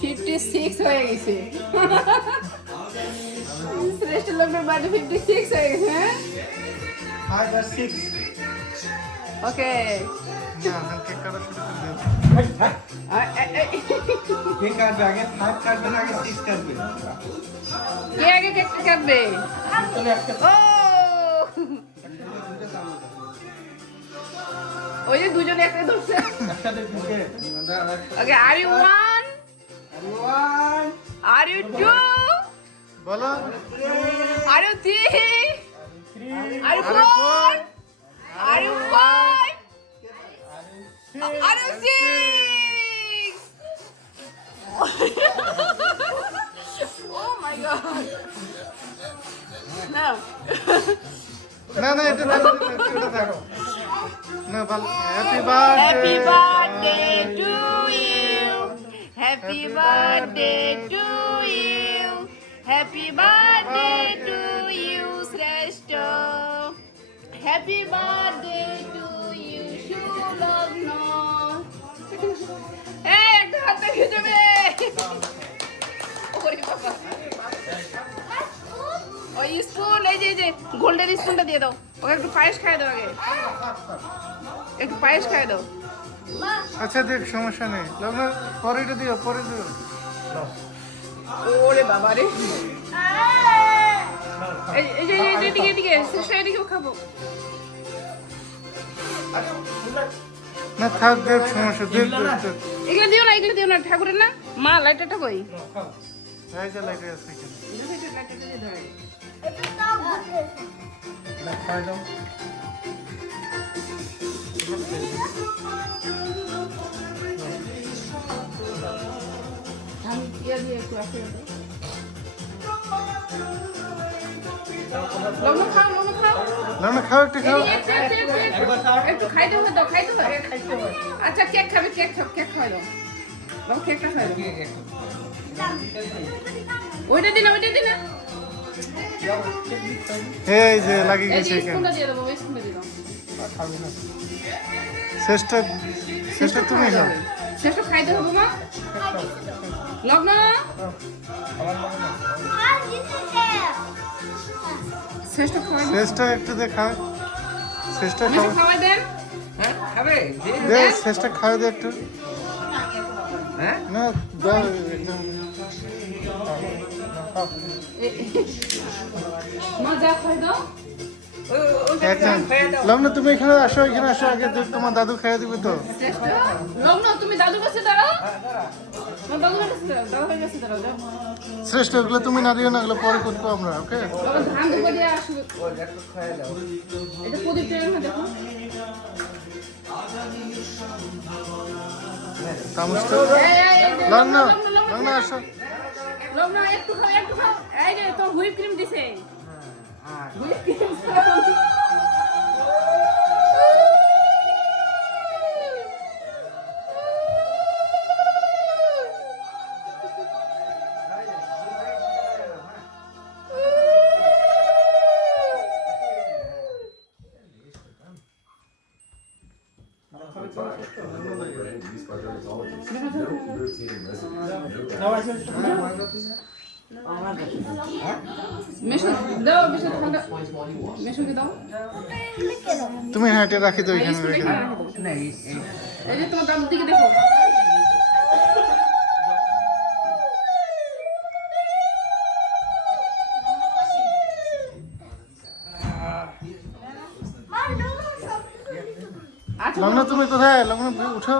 56 হয়ে গেছে। শ্রেষ্ঠ লোকের বার্থডে 56 হয়ে গেছে। হ্যাঁ 5 আর 6 ওকে না কেক কাটা শুরু করে দাও। কেক কাটবে আগে 5 কাটবে না আগে 6 কাটবে কে আগে কেক কাটবে? তাহলে একটা ও ওই যে দুজনে একটা ধরছে। একসাথে দিতে ওকে are you one are you two বলো are you three are you আরে four four are you five are you six oh my god না না না এটা না এটা থাকো না ভালো happy Happy birthday birthday to you. Happy birthday to you. Happy birthday to you, Shrestha. Happy birthday to you, Shulagna. Hey, একটা হাত দেখে যাবে। ওরে বাবা। ওই স্পুন এই যে গোল্ডেন স্পুনটা দিয়ে দাও। ওকে একটু পায়েস খাইয়ে দাও আগে। একটু পায়েস খাইয়ে দাও। আচ্ছা দেখ সমস্যা নেই লগ্ন পরে দিও পরে দিও ওরে বাবা রে এই যে এদিকে শেষে এদিকেও খাবো। না থাক দেখ সমস্যা দেখ দেখ এগুলো দিও না ঠাকুরের না মা লাইটারটা কই? এই যে লাইট আছে এখানে না খাই দাও লগ্ন খাও লগ্ন খাও একটু খাও একটু খাইতে হবে আচ্ছা কেক খাওয়াই দাও বাবা কেকটা খাই দাও ওইটা দিন এই যে লাগিয়ে এই গেছে যে এখানে স্পুনটা দিয়ে দাও বাবা স্পুনটা দিয়ে দাও খাবে না শেষটা তুমি খাও শেষ খাইতে হবে মা লগ্ন শেষটা খাওয়াই দাও শেষটা একটু দেখা শেষটা মিষ্টি খাও খাওয়াই দেন হ্যাঁ খাবে দে শেষটা খাও দে একটু হ্যাঁ না দাও একদম মা যা খাই দাও একদম লগ্ন তুমি এখানে আসো আগে তোমার দাদু খাইয়ে দিবে তো শ্রেষ্ঠ লগ্ন তুমি দাদুর কাছে দাঁড়াও না দাদুর কাছে দাঁড়াও যাও শ্রেষ্ঠ এগুলো তুমি না দিও না এগুলো পরে করবো আমরা ওকে বাবা ধান দুটো দিয়ে আসবে এটা প্রদীপটা না দেখো তামসটা এই যে, লগ্ন লগ্ন, লগ্ন আসো লগ্ন একটু খাও এই যে তো হুইপ ক্রিম দিছে হুইপ ক্রিম মেশো দাও তুমি হাঁটে রাখি তো এই এখানে স্কুলে রেখে এখানে দাও। রাখো দাও। এই যে তোমার দাদুর দিকে দেখো আচ্ছা লগ্ন তুমি কোথায় লগ্ন উঠো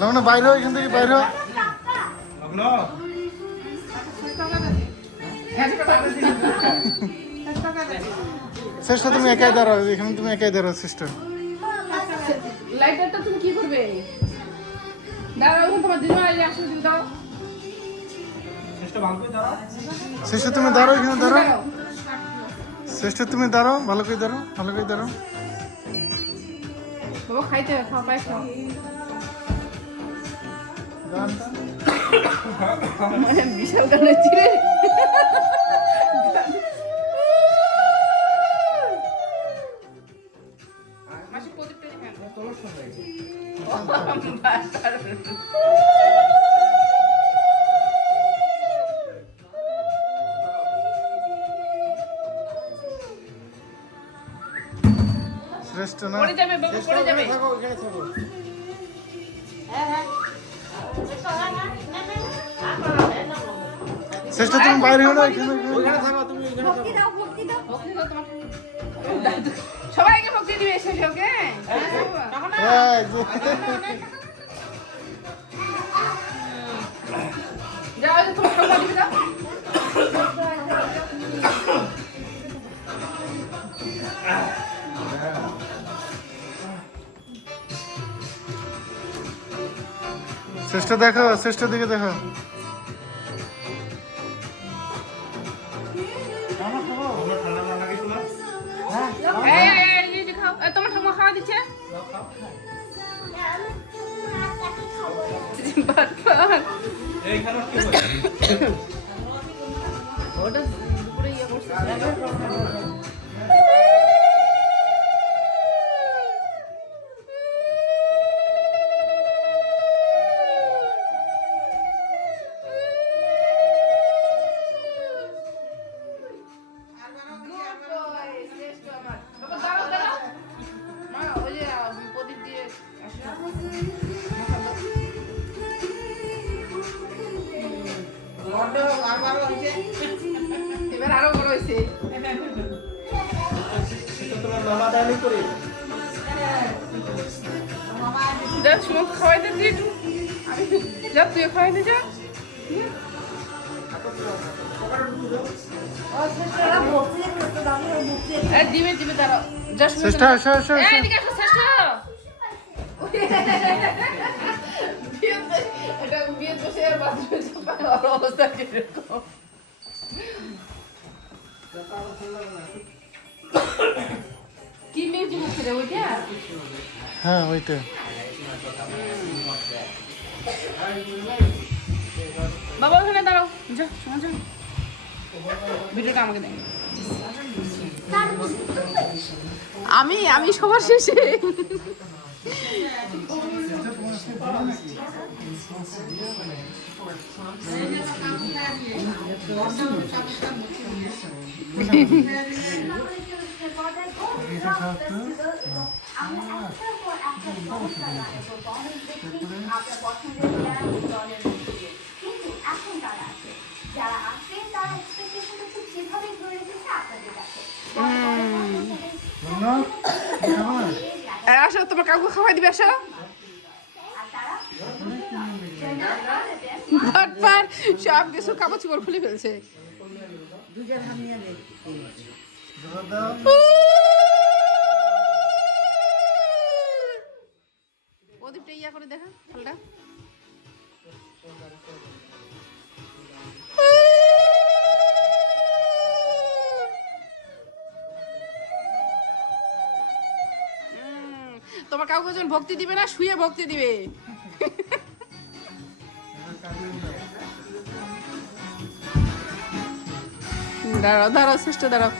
লগ্ন বাইরে হও, এখান থেকে বাইরে হও। লগ্ন শ্রেষ্ঠ তুমি একাই দাঁড়াও এখানে তুমি একাই দাঁড়াও শ্রেষ্ঠ লাইটারটা তুমি কি করবে দাঁড়াও এখন তোমার দিন আসলে দিন দাও চেষ্টা ভালো করে দাঁড়াও শ্রেষ্ঠ তুমি দাঁড়াও এখানে দাঁড়াও শ্রেষ্ঠ তুমি দাঁড়াও ভালো করে দাঁড়াও বাবা খাইতে খাও পায়েস খাও মানে বিশাল গান হচ্ছে রে শ্রেষ্ঠ না পড়ে যাবে বাবা, পড়ে যাবে। থাকো এখানে থাকো শ্রেষ্ঠ তুমি বাইরে হলো এখানে ওইখানে থাকো, তুমি ওইখানে থাকো। ভক্তি দাও তোমার। সবাইকে ভক্তি দিবে শেষে, ওকে? এই যে যাও, তোমার ঠাকুমা দিবে, দাও। শ্রেষ্ঠ দেখো, শ্রেষ্ঠ দিকে দেখো। তোমার ঠান্ডা না লাগে তোমার? এই যে খাও। তোমার ঠাকুমা খাওয়া দিচ্ছে? ভাত ভাত। এইখানে কি হচ্ছে? ওটা দুপুরে ইয়ে করছে। এবার আরো বড় হয়েছে। সেটা তোমার মামা দানি করে। যা সুমন খাওয়াই দে তুই একটু। আমি যা তুই খাওয়াই দে, যা। দিবে দিবে, দাঁড়াও। যা সুমন, শ্রেষ্ঠ আসো আসো আসো। এদিকে আসো, শ্রেষ্ঠ। এটা বিয়ে বসে বাথরুমে চাপার অবস্থা কিরকম। কি মিউজিক হচ্ছে রে ওইটা? হ্যাঁ ওইটা বাবা ওখানে দাঁড়াও, যা শোনা, যা। ভিডিওটা আমাকে দেন। আমি সবার শেষে। আসো, তোমার কাউকে খাওয়াই দিবে, আসো। ভাটপার সব কিছু কাপড় চোপড় খুলে ফেলছে। প্রদীপটা ইয়া করে দেখা ফলটা। তোমার কাউকে যখন ভক্তি দিবে না, শুয়ে ভক্তি দিবে। দাঁড়াও দাঁড়াও, শ্রেষ্ঠ দাঁড়াও।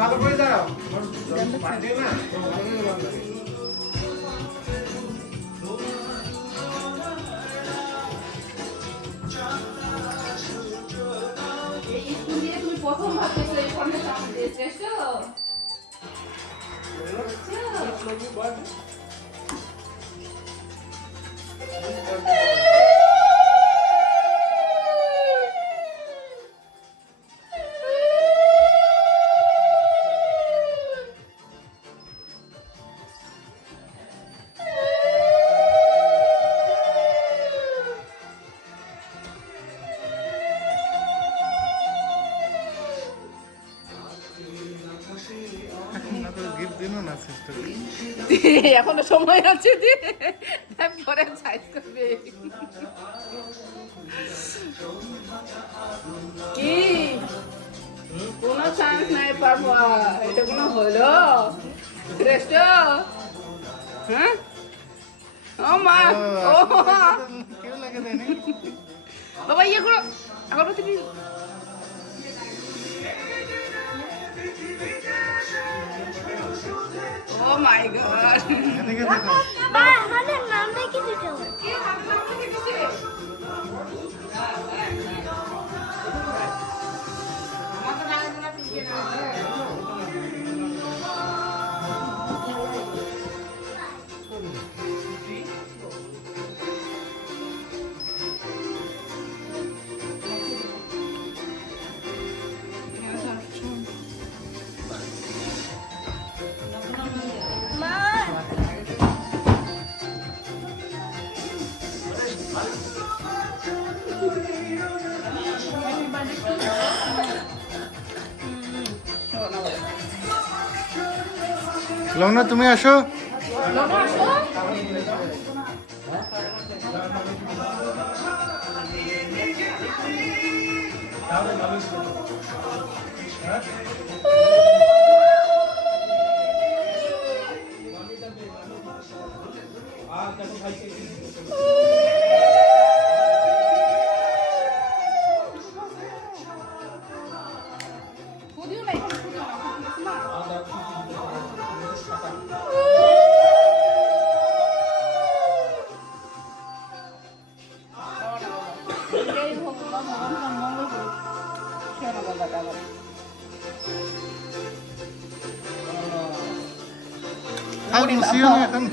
ভালো করে দাঁড়াও। পারবে না? তুমি প্রথম ভাবতেছো এই ফোনটা শ্রেষ্ঠ? গিফট দিন না শ্রেষ্ঠ। এখনো সময় আছে, পরে সাইজ করবে। কি কোনো চান্স নাই পারবো? এটা কোনো হলো শ্রেষ্ঠ? হ্যাঁ, ও মা, ও কেউ লাগে দেয়নি। বাবা ইয়ে করো, আগরবাতি দিন। ও মাই গড, এদিকে দেখো। নাম দেখি দিতে কি হাত নাম লিখে দিছে? লগ্ন তুমি আসো। লগ্ন আসো। আর দেখো ভাইকে পুদিও নাই, পুদিও না। এই ভগবান ভগবান মঙ্গল করুক। শোনো বাবাটা আবার। থাক বসিও না এখন।